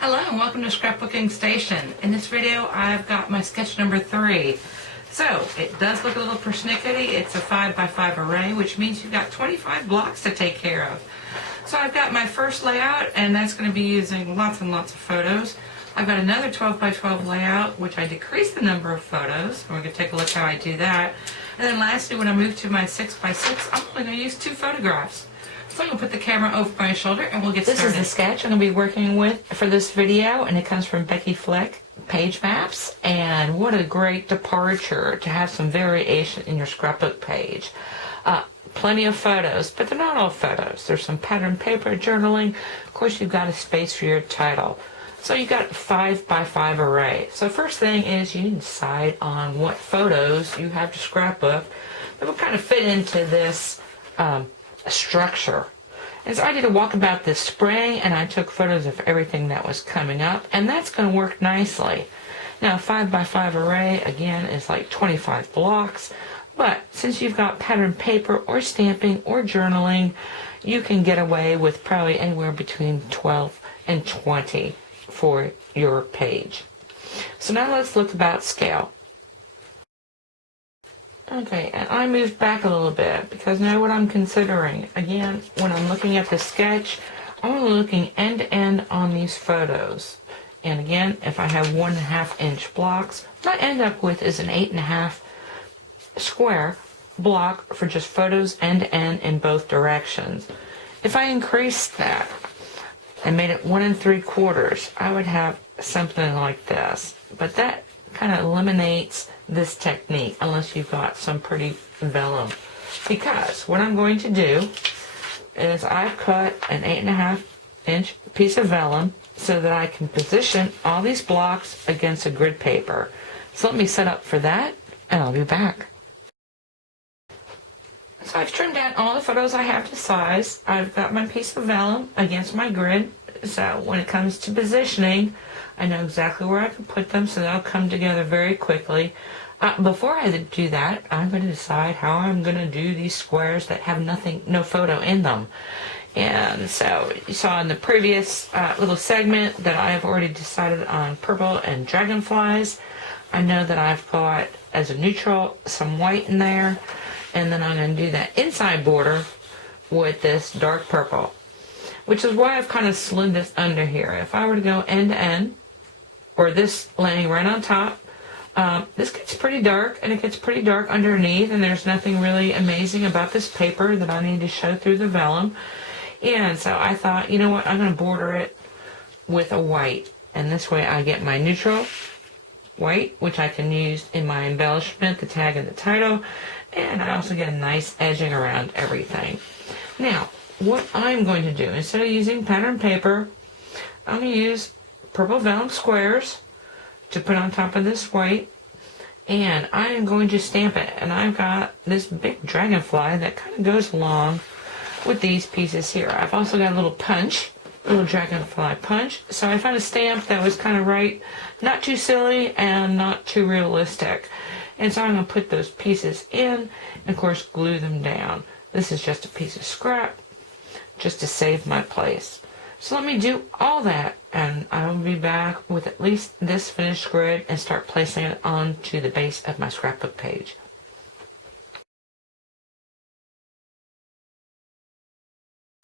Hello and welcome to Scrapbooking Station. In this video I've got my sketch number 3. So it does look a little persnickety. It's a 5x5 array, which means you've got 25 blocks to take care of. So I've got my first layout, and that's going to be using lots and lots of photos. I've got another 12x12 layout, which I decreased the number of photos. We're going to take a look how I do that. And then lastly, when I move to my 6x6, I'm only going to use 2 photographs. So I'm going to put the camera over my shoulder and we'll get started. This is the sketch I'm going to be working with for this video, and it comes from Becky Flick Page Maps. And what a great departure to have some variation in your scrapbook page. Plenty of photos, but they're not all photos. There's some pattern paper, journaling. Of course, you've got a space for your title. So you've got a 5x5 array. So first thing is you need to decide on what photos you have to scrapbook that will kind of fit into this structure. And so I did a walkabout this spring, and I took photos of everything that was coming up, and that's going to work nicely. Now, a 5x5 array, again, is like 25 blocks, but since you've got pattern paper or stamping or journaling, you can get away with probably anywhere between 12 and 20 for your page. So now let's look about scale. Okay, and I moved back a little bit because now what I'm considering, again, when I'm looking at the sketch, I'm only looking end to end on these photos. And again, if I have 1.5 inch blocks, what I end up with is an 8.5 square block for just photos end to end in both directions. If I increased that and made it 1 3/4, I would have something like this. But that kind of eliminates this technique unless you've got some pretty vellum. Because what I'm going to do is I've cut an 8.5 inch piece of vellum so that I can position all these blocks against a grid paper. So let me set up for that, and I'll be back. So I've trimmed down all the photos I have to size. I've got my piece of vellum against my grid. So when it comes to positioning, I know exactly where I can put them so they'll come together very quickly. Before I do that, I'm going to decide how I'm going to do these squares that have no photo in them. And so you saw in the previous little segment that I have already decided on purple and dragonflies. I know that I've got as a neutral some white in there, and then I'm going to do that inside border with this dark purple, which is why I've kind of slid this under here. If I were to go end to end, or this laying right on top, this gets pretty dark, and it gets pretty dark underneath, and there's nothing really amazing about this paper that I need to show through the vellum. And so I thought, you know what, I'm going to border it with a white, and this way I get my neutral white, which I can use in my embellishment, the tag and the title, and I also get a nice edging around everything. Now, what I'm going to do, instead of using pattern paper, I'm going to use purple vellum squares to put on top of this white, and I am going to stamp it. And I've got this big dragonfly that kind of goes along with these pieces here. I've also got a little punch, a little dragonfly punch. So I found a stamp that was kind of right, not too silly and not too realistic. And so I'm going to put those pieces in and, of course, glue them down. This is just a piece of scrap just to save my place. So let me do all that, and I'll be back with at least this finished grid and start placing it onto the base of my scrapbook page.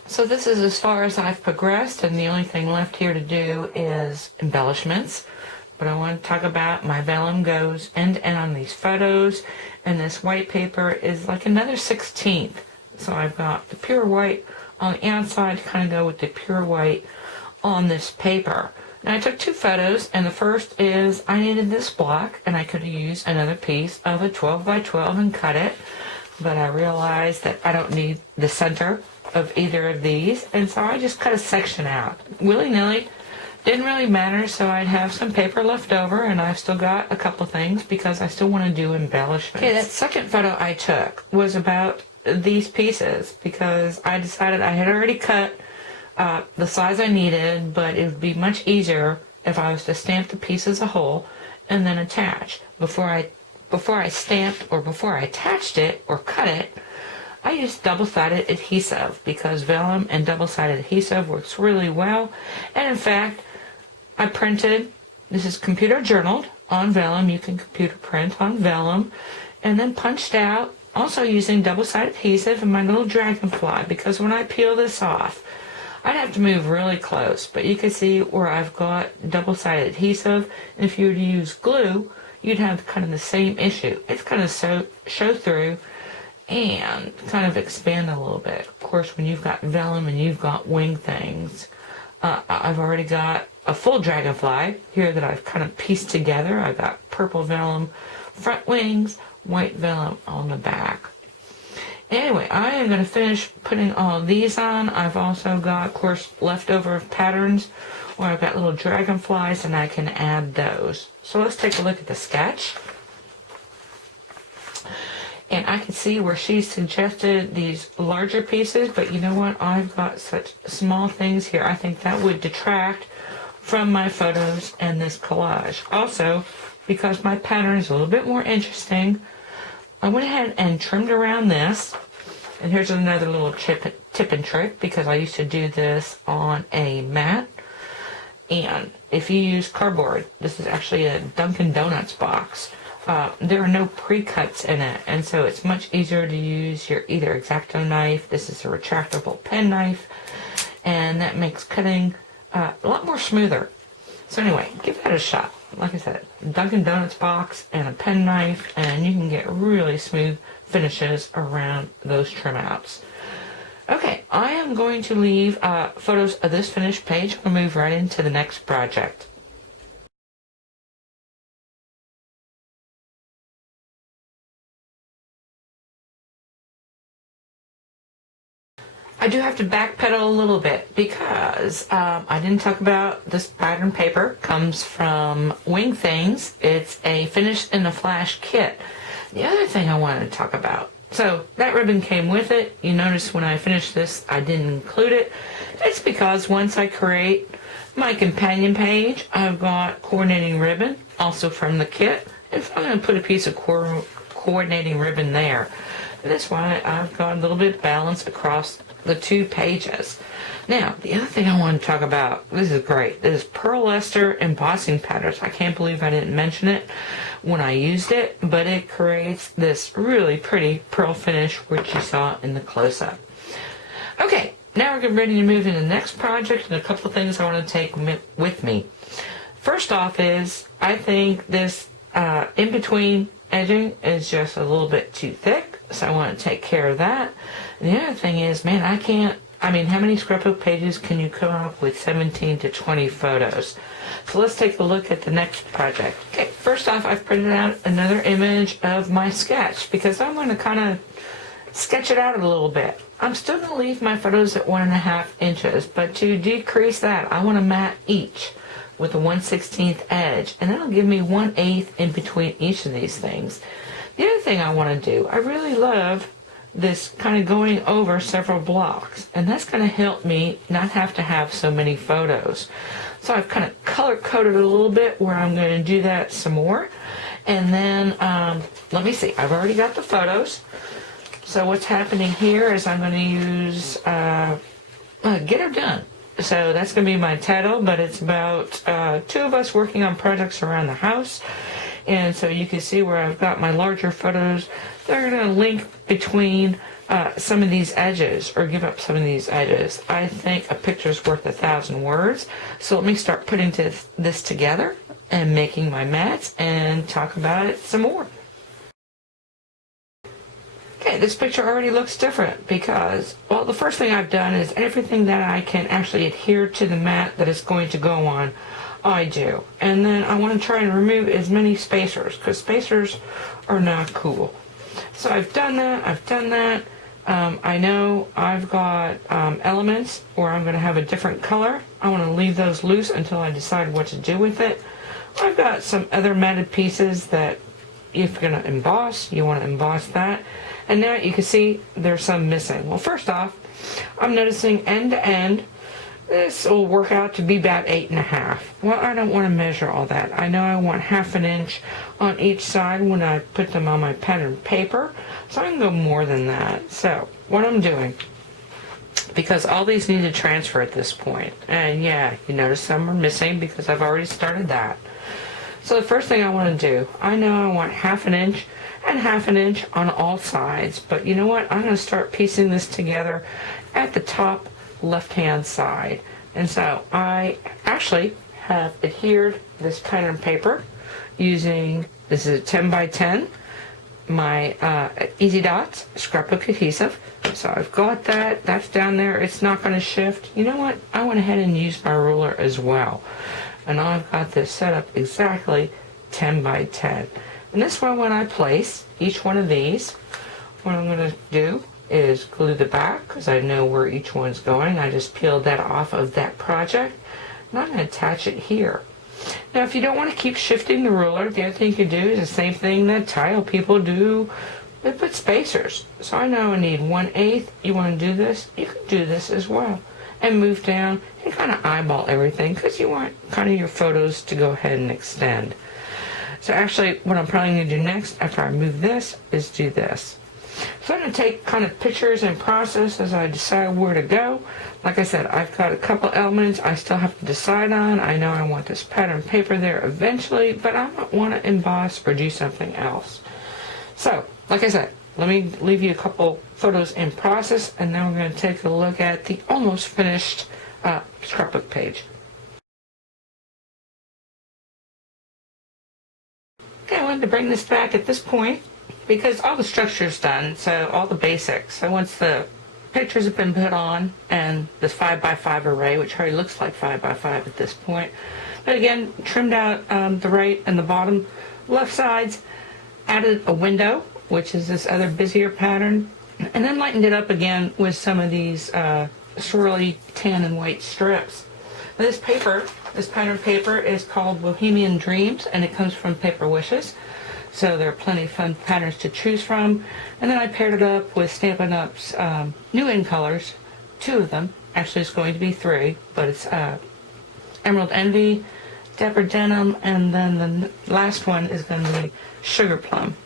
So this is as far as I've progressed, and the only thing left here to do is embellishments. But I want to talk about my vellum goes end to end on these photos, and this white paper is like another 1/16. So I've got the pure white on the outside to kind of go with the pure white on this paper. Now I took 2 photos, and the first is I needed this block, and I could have used another piece of a 12x12 and cut it, but I realized that I don't need the center of either of these, and so I just cut a section out willy-nilly. Didn't really matter, so I'd have some paper left over, and I've still got a couple things because I still want to do embellishments. Okay, that second photo I took was about these pieces because I decided I had already cut the size I needed, but it would be much easier if I was to stamp the piece as a whole and then attach. Before I stamped or before I attached it or cut it, I use double-sided adhesive because vellum and double-sided adhesive works really well. And in fact, I printed, this is computer journaled on Vellum. You can computer print on Vellum. And then punched out, also using double-sided adhesive and my little dragonfly, because when I peel this off, I'd have to move really close. But you can see where I've got double-sided adhesive. And if you were to use glue, you'd have kind of the same issue. It's kind of show through and kind of expand a little bit. Of course, when you've got Vellum and you've got wing things, I've already got a full dragonfly here that I've kind of pieced together. I've got purple Vellum front wings, white Vellum on the back. Anyway, I am going to finish putting all these on. I've also got, of course, leftover patterns where I've got little dragonflies and I can add those. So let's take a look at the sketch. And I can see where she suggested these larger pieces, but you know what? I've got such small things here. I think that would detract from my photos and this collage. Also, because my pattern is a little bit more interesting, I went ahead and trimmed around this. And here's another little tip and trick, because I used to do this on a mat. And if you use cardboard, this is actually a Dunkin' Donuts box. There are no pre-cuts in it, and so it's much easier to use your either X-Acto knife. This is a retractable pen knife, and that makes cutting a lot more smoother. So anyway, give that a shot. Like I said, Dunkin' Donuts box and a pen knife, and you can get really smooth finishes around those trim outs. Okay, I am going to leave photos of this finished page. We'll move right into the next project. I do have to backpedal a little bit because I didn't talk about this pattern paper. Comes from Wing Things. It's a finished in a flash kit. The other thing I wanted to talk about. So that ribbon came with it. You notice when I finished this, I didn't include it. It's because once I create my companion page, I've got coordinating ribbon, also from the kit. And I'm going to put a piece of coordinating ribbon there. And that's why I've got a little bit of balance across the two pages. Now, the other thing I want to talk about, this is great, this is Pearl Ester embossing patterns. I can't believe I didn't mention it when I used it, but it creates this really pretty pearl finish, which you saw in the close-up. Okay, now we're getting ready to move into the next project, and a couple of things I want to take with me. First off is, I think this in-between edging is just a little bit too thick, so I want to take care of that. And the other thing is, man, how many scrapbook pages can you come up with 17 to 20 photos? So let's take a look at the next project. Okay, first off, I've printed out another image of my sketch because I'm going to kind of sketch it out a little bit. I'm still going to leave my photos at 1.5 inches, but to decrease that, I want to mat each with a 1/16 edge, and that'll give me 1/8 in between each of these things. The other thing I want to do, I really love this kind of going over several blocks, and that's going to help me not have to have so many photos. So I've kind of color coded a little bit where I'm going to do that some more. And then let me see, I've already got the photos. So what's happening here is I'm going to use Get Her Done. So that's going to be my title, but it's about two of us working on projects around the house. And so you can see where I've got my larger photos. They're going to link between some of these edges, or give up some of these edges. I think a picture's worth 1,000 words. So let me start putting this together and making my mats and talk about it some more. Okay, this picture already looks different because, well, the first thing I've done is everything that I can actually adhere to the mat that it's going to go on, I do. And then I want to try and remove as many spacers, because spacers are not cool. So I've done that. I know I've got elements where I'm going to have a different color. I want to leave those loose until I decide what to do with it. I've got some other matted pieces that if you're going to emboss, you want to emboss that. And now you can see there's some missing. Well, first off, I'm noticing end to end, this will work out to be about 8.5. Well, I don't want to measure all that. I know I want 1/2 inch on each side when I put them on my pattern paper, so I can go more than that. So what I'm doing, because all these need to transfer at this point. And yeah, you notice some are missing because I've already started that. So the first thing I want to do, I know I want 1/2 inch and 1/2 inch on all sides, but you know what? I'm going to start piecing this together at the top left-hand side. And so I actually have adhered this pattern paper using, this is a 10 by 10, my Easy Dots scrapbook adhesive. So I've got that, that's down there, it's not going to shift. You know what? I went ahead and used my ruler as well. And I've got this set up exactly 10 by 10. And this way, when I place each one of these, what I'm going to do is glue the back because I know where each one's going. I just peeled that off of that project, and I'm going to attach it here. Now, if you don't want to keep shifting the ruler, the other thing you can do is the same thing that tile people do. They put spacers. So I know I need 1/8. You want to do this? You can do this as well. And move down and kind of eyeball everything because you want kind of your photos to go ahead and extend. So actually, what I'm probably going to do next after I move this is do this. So I'm going to take kind of pictures and process as I decide where to go. Like I said, I've got a couple elements I still have to decide on. I know I want this pattern paper there eventually, but I might want to emboss or do something else. So, like I said, let me leave you a couple photos in process, and then we're going to take a look at the almost finished scrapbook page. Okay, I wanted to bring this back at this point because all the structure's done, so all the basics. So once the pictures have been put on and this 5x5 array, which already looks like 5x5 at this point, but again, trimmed out the right and the bottom left sides, added a window, which is this other busier pattern, and then lightened it up again with some of these swirly tan and white strips. Now this paper, this pattern paper is called Bohemian Dreams, and it comes from Paper Wishes. So there are plenty of fun patterns to choose from. And then I paired it up with Stampin' Up's new in colors, 2 of them. Actually, it's going to be 3, but it's Emerald Envy, Dapper Denim, and then the last one is going to be Sugar Plum.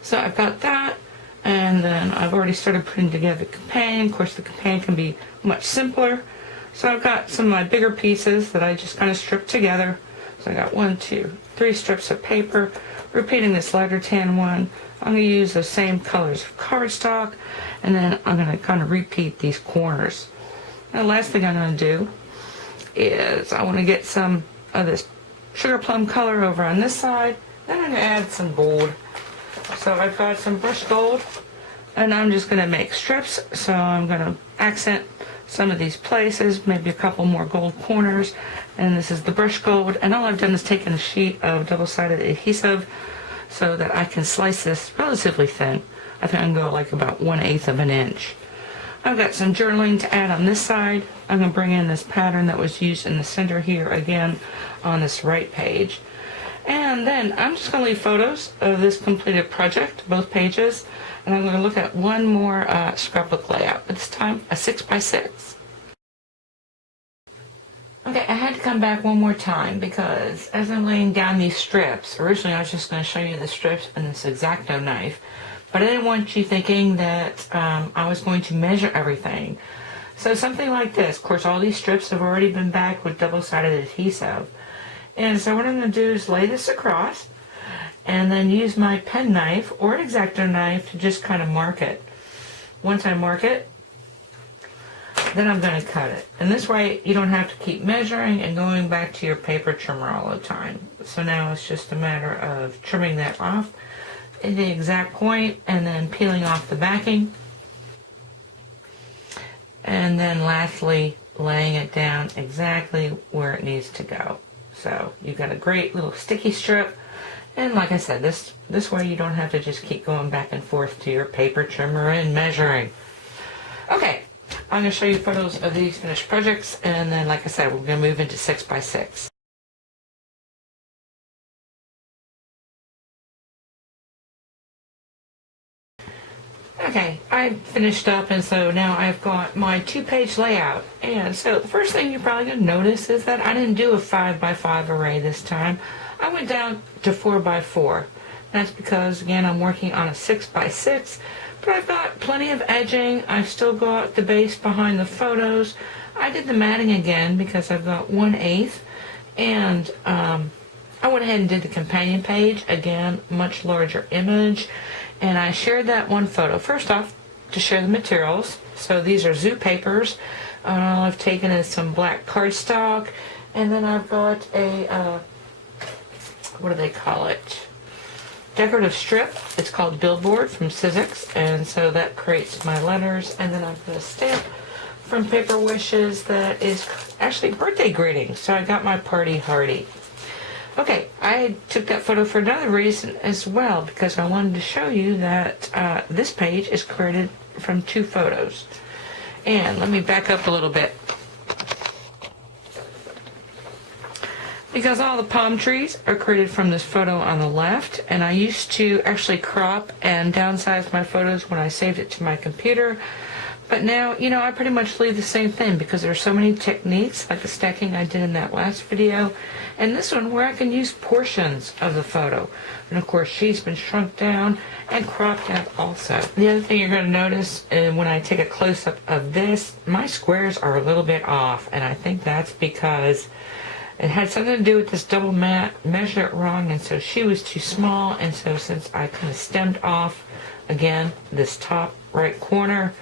So I've got that, and then I've already started putting together the companion. Of course, the companion can be much simpler. So I've got some of my bigger pieces that I just kind of stripped together. So I got 1, 2, 3 strips of paper, repeating this lighter tan one. I'm going to use the same colors of cardstock, and then I'm going to kind of repeat these corners. And the last thing I'm going to do is I want to get some of this sugar plum color over on this side. Then I'm going to add some gold. So I've got some brushed gold, and I'm just going to make strips. So I'm going to accent some of these places, maybe a couple more gold corners. And this is the brush gold, and all I've done is taken a sheet of double-sided adhesive so that I can slice this relatively thin. I think I can go like about 1/8 of an inch. I've got some journaling to add on this side. I'm going to bring in this pattern that was used in the center here again on this right page. And then I'm just going to leave photos of this completed project, both pages, and I'm going to look at one more scrapbook layout, but this time a 6x6. Okay, I had to come back one more time because as I'm laying down these strips, originally I was just going to show you the strips and this X-Acto knife, but I didn't want you thinking that I was going to measure everything. So something like this, of course all these strips have already been backed with double-sided adhesive. And so what I'm going to do is lay this across and then use my pen knife or an X-Acto knife to just kind of mark it. Once I mark it, then I'm going to cut it. And this way you don't have to keep measuring and going back to your paper trimmer all the time. So now it's just a matter of trimming that off at the exact point and then peeling off the backing. And then lastly, laying it down exactly where it needs to go. So you've got a great little sticky strip, and like I said, this way you don't have to just keep going back and forth to your paper trimmer and measuring. Okay, I'm going to show you photos of these finished projects, and then like I said, we're going to move into 6x6. Okay, I finished up, and so now I've got my 2-page layout. And so the first thing you're probably going to notice is that I didn't do a 5x5 array this time. I went down to 4x4. That's because, again, I'm working on a 6x6, But I've got plenty of edging. I've still got the base behind the photos. I did the matting again because I've got 1/8. And I went ahead and did the companion page. Again, much larger image. And I shared that one photo. First off, to share the materials. So these are zoo papers. All I've taken is some black cardstock. And then I've got a, what do they call it? Decorative strip. It's called Billboard from Sizzix, and so that creates my letters. And then I've got a stamp from Paper Wishes that is actually birthday greetings. So I got my party hardy. Okay, I took that photo for another reason as well, because I wanted to show you that this page is created from 2 photos. And let me back up a little bit. Because all the palm trees are created from this photo on the left, and I used to actually crop and downsize my photos when I saved it to my computer. But now, I pretty much leave the same thing because there are so many techniques, like the stacking I did in that last video, and this one where I can use portions of the photo. And of course, she's been shrunk down and cropped out also. The other thing you're going to notice when I take a close-up of this, my squares are a little bit off, and I think that's because it had something to do with this double mat, measured it wrong, and so she was too small, and so since I kind of stemmed off, again, this top right corner,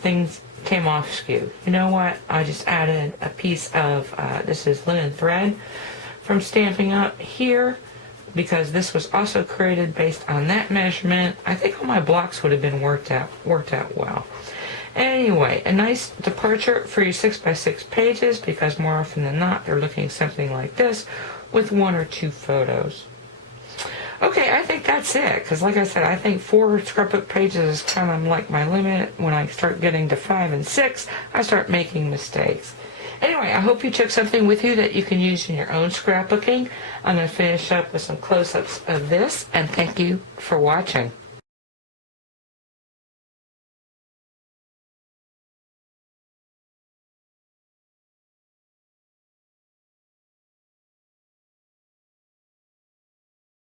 things came off skew. You know what? I just added a piece of, this is linen thread from Stampin' Up! Here, because this was also created based on that measurement. I think all my blocks would have been worked out well. Anyway, a nice departure for your 6x6 pages, because more often than not, they're looking something like this with 1 or 2 photos. Okay, I think that's it, because like I said, I think 4 scrapbook pages is kind of like my limit. When I start getting to 5 and 6, I start making mistakes. Anyway, I hope you took something with you that you can use in your own scrapbooking. I'm going to finish up with some close-ups of this, and thank you for watching.